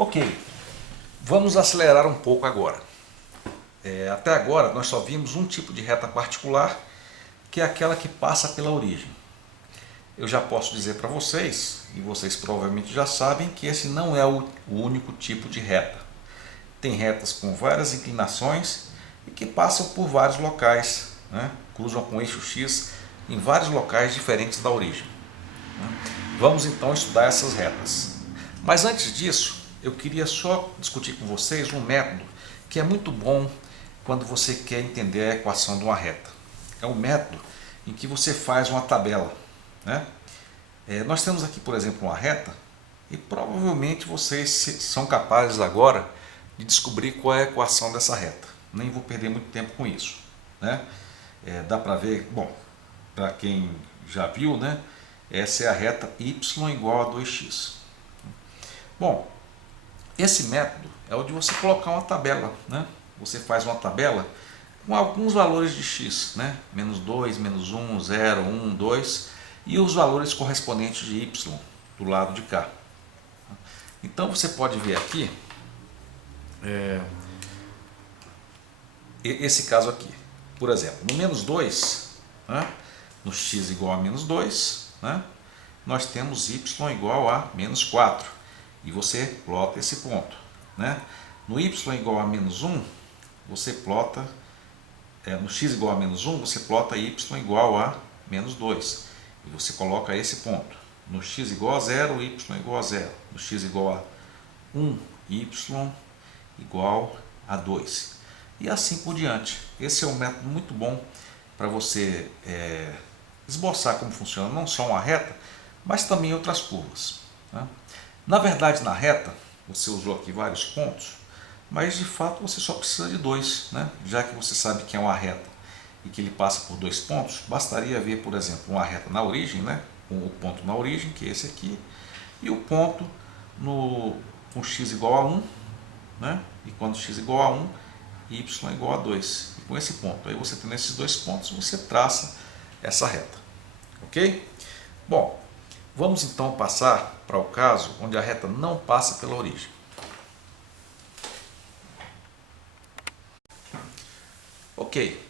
Ok, vamos acelerar um pouco agora. Até agora nós só vimos um tipo de reta particular, que é aquela que passa pela origem. Eu já posso dizer para vocês, e vocês provavelmente já sabem, que esse não é o único tipo de reta. Tem retas com várias inclinações e que passam por vários locais, né? Cruzam com o eixo X em vários locais diferentes da origem. Vamos então estudar essas retas. Mas antes disso, eu queria só discutir com vocês um método que é muito bom quando você quer entender a equação de uma reta. É um método em que você faz uma tabela, né? Nós temos aqui, por exemplo, uma reta e provavelmente vocês são capazes agora de descobrir qual é a equação dessa reta. Nem vou perder muito tempo com isso, né? Dá para ver, bom, para quem já viu, né? Essa é a reta y igual a 2x. Bom, esse método é o de você colocar uma tabela, né? Você faz uma tabela com alguns valores de x, né? Menos 2, menos 1, 0, 1, 2 e os valores correspondentes de y do lado de cá. Então você pode ver aqui esse caso aqui. Por exemplo, no menos 2, né? No x igual a menos 2, né? Nós temos y igual a menos 4. E você plota esse ponto, né? No y igual a menos 1, você plota, no x igual a menos 1, você plota y igual a menos 2. E você coloca esse ponto. No x igual a 0, y igual a 0. No x igual a 1, y igual a 2. E assim por diante. Esse é um método muito bom para você esboçar como funciona não só uma reta, mas também outras curvas, né? Na verdade, na reta, você usou aqui vários pontos, mas de fato você só precisa de dois, né? Já que você sabe que é uma reta e que ele passa por dois pontos, bastaria ver, por exemplo, uma reta na origem, né? Com o ponto na origem, que é esse aqui, e o ponto com x igual a 1, né? E quando x igual a 1, y igual a 2. E com esse ponto, aí você tendo esses dois pontos, você traça essa reta. Ok? Bom, vamos então passar para o caso onde a reta não passa pela origem. Ok,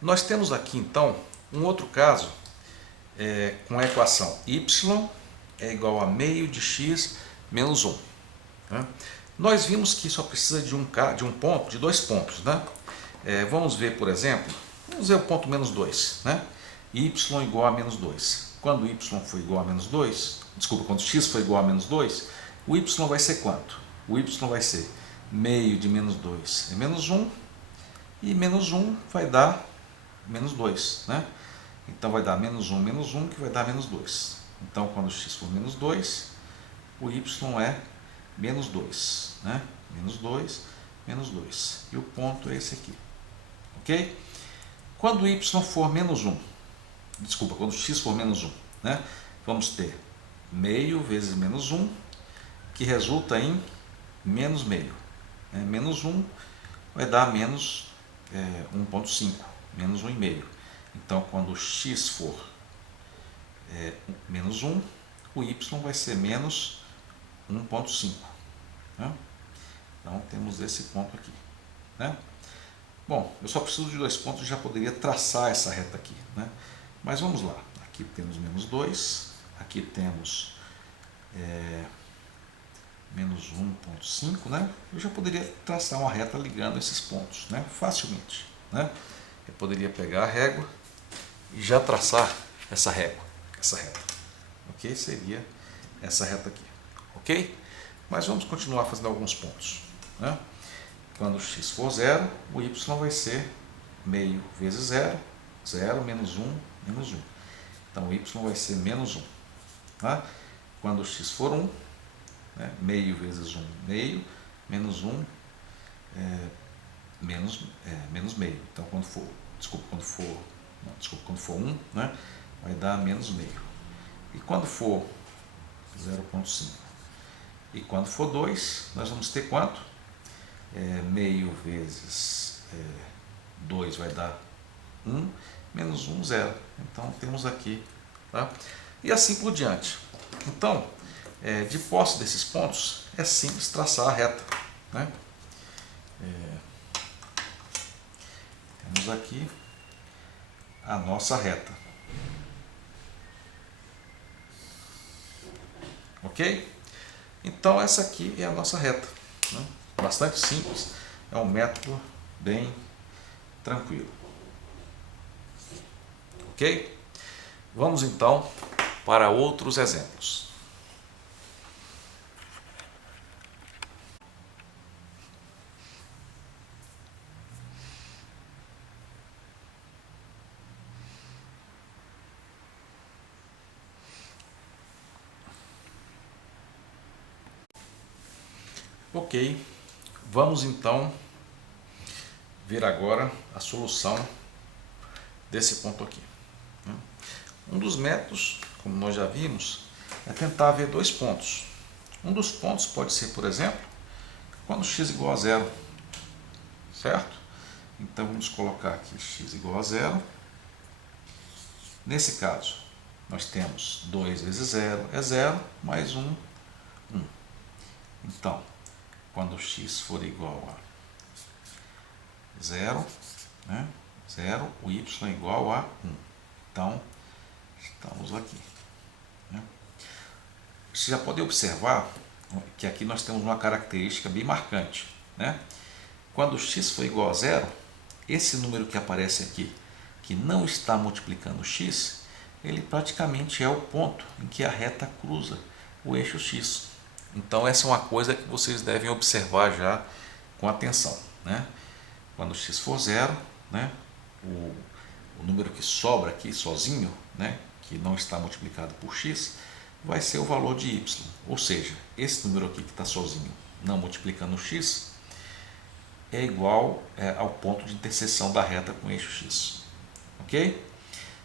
nós temos aqui então um outro caso com a equação y é igual a meio de x menos 1. Né? Nós vimos que só precisa de um ponto, de dois pontos, né? Vamos ver, por exemplo, vamos ver o ponto menos 2, né? Y igual a menos 2. Quando y for igual a menos 2, desculpa, quando x for igual a menos 2, o y vai ser quanto? O y vai ser meio de menos 2 é menos 1, e menos 1 vai dar menos 2, né? Então vai dar menos 1, que vai dar menos 2. Então quando x for menos 2, o y é menos 2, né? Menos 2, menos 2. E o ponto é esse aqui, ok? Quando y for menos 1, desculpa, quando x for menos 1, né? Vamos ter meio vezes menos 1, que resulta em menos meio. Menos 1 vai dar menos 1,5, menos 1,5. Então, quando x for menos 1, o y vai ser menos 1,5. Né? Então, temos esse ponto aqui. Né? Bom, eu só preciso de dois pontos e já poderia traçar essa reta aqui. Né? Mas vamos lá. Aqui temos menos 2, aqui temos menos 1,5, né? Eu já poderia traçar uma reta ligando esses pontos, né? Facilmente, né? Eu poderia pegar a régua e já traçar essa reta, ok? Seria essa reta aqui, ok? Mas vamos continuar fazendo alguns pontos, né? Quando x for 0, o y vai ser meio vezes 0, 0 menos 1, menos 1. Então o y vai ser menos 1. Tá? Quando x for 1, né? Meio vezes 1, meio, menos 1, menos meio. Então quando for 1, né? Vai dar menos meio. E quando for 0,5 e quando for 2, nós vamos ter quanto? Meio vezes 2 vai dar 1, menos 1, 0. Então temos aqui, tá? E assim por diante. Então, De posse desses pontos, é simples traçar a reta, né? Temos aqui a nossa reta. Ok? Então essa aqui é a nossa reta, né? Bastante simples, é um método bem tranquilo. Ok? Vamos então para outros exemplos. Ok, vamos então ver agora a solução desse ponto aqui. Um dos métodos, como nós já vimos, é tentar ver dois pontos. Um dos pontos pode ser, por exemplo, quando x igual a zero, certo? Então vamos colocar aqui x igual a zero. Nesse caso, nós temos 2 vezes 0 é 0, mais 1, 1. Então, quando x for igual a 0, né? 0, o y é igual a 1. Então, estamos aqui, né? Você já pode observar que aqui nós temos uma característica bem marcante, né? Quando x for igual a 0, esse número que aparece aqui, que não está multiplicando x, ele praticamente é o ponto em que a reta cruza o eixo x. Então essa é uma coisa que vocês devem observar já com atenção, né? Quando x for 0, né, o número que sobra aqui sozinho, né, que não está multiplicado por x, vai ser o valor de y. Ou seja, esse número aqui que está sozinho, não multiplicando x, é igual ao ponto de interseção da reta com o eixo x. Ok?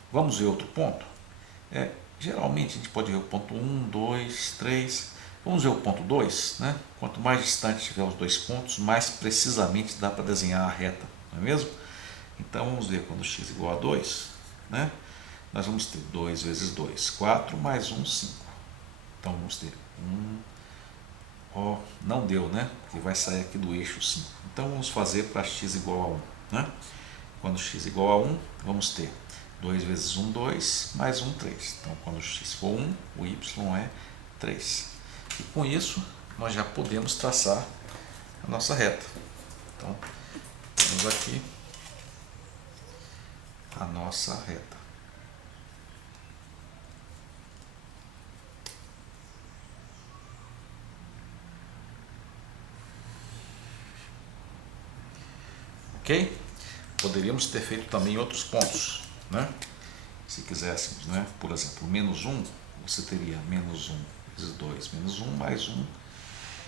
Vamos ver outro ponto? Geralmente a gente pode ver o ponto 1, 2, 3. Vamos ver o ponto 2, né? Quanto mais distante tiver os dois pontos, mais precisamente dá para desenhar a reta, não é mesmo? Então vamos ver quando x igual a 2, né? Nós vamos ter 2 vezes 2, 4, mais 1, 5. Então vamos ter 1, não deu, né? Porque vai sair aqui do eixo 5. Então vamos fazer para x igual a 1, né? Quando x igual a 1, vamos ter 2 vezes 1, 2, mais 1, 3. Então quando x for 1, o y é 3. E com isso, nós já podemos traçar a nossa reta. Então, temos aqui a nossa reta. Ok? Poderíamos ter feito também outros pontos, né? Se quiséssemos, né? Por exemplo, menos 1, você teria menos 1 vezes 2, menos 1, mais 1,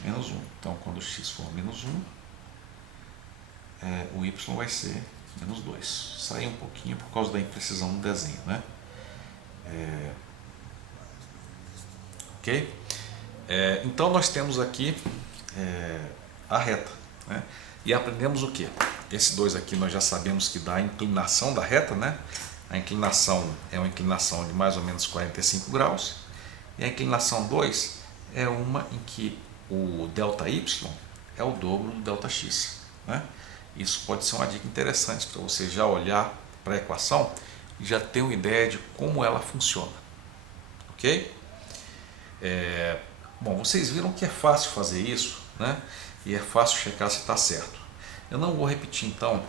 menos 1. Então, quando x for menos 1, o y vai ser menos 2. Saiu um pouquinho por causa da imprecisão no desenho, né? Ok? Então, nós temos aqui a reta, né? E aprendemos o que? Esse 2 aqui nós já sabemos que dá a inclinação da reta, né? A inclinação é uma inclinação de mais ou menos 45 graus. E a inclinação 2 é uma em que o ΔY é o dobro do ΔX, né? Isso pode ser uma dica interessante para você já olhar para a equação e já ter uma ideia de como ela funciona. Ok? Bom, vocês viram que é fácil fazer isso, né? E é fácil checar se está certo. Eu não vou repetir então,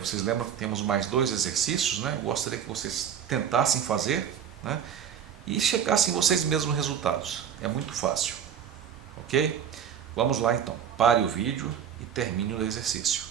vocês lembram que temos mais 2 exercícios, né? Eu gostaria que vocês tentassem fazer, né? E checassem vocês mesmos os resultados. É muito fácil. Ok? Vamos lá então. Pare o vídeo e termine o exercício.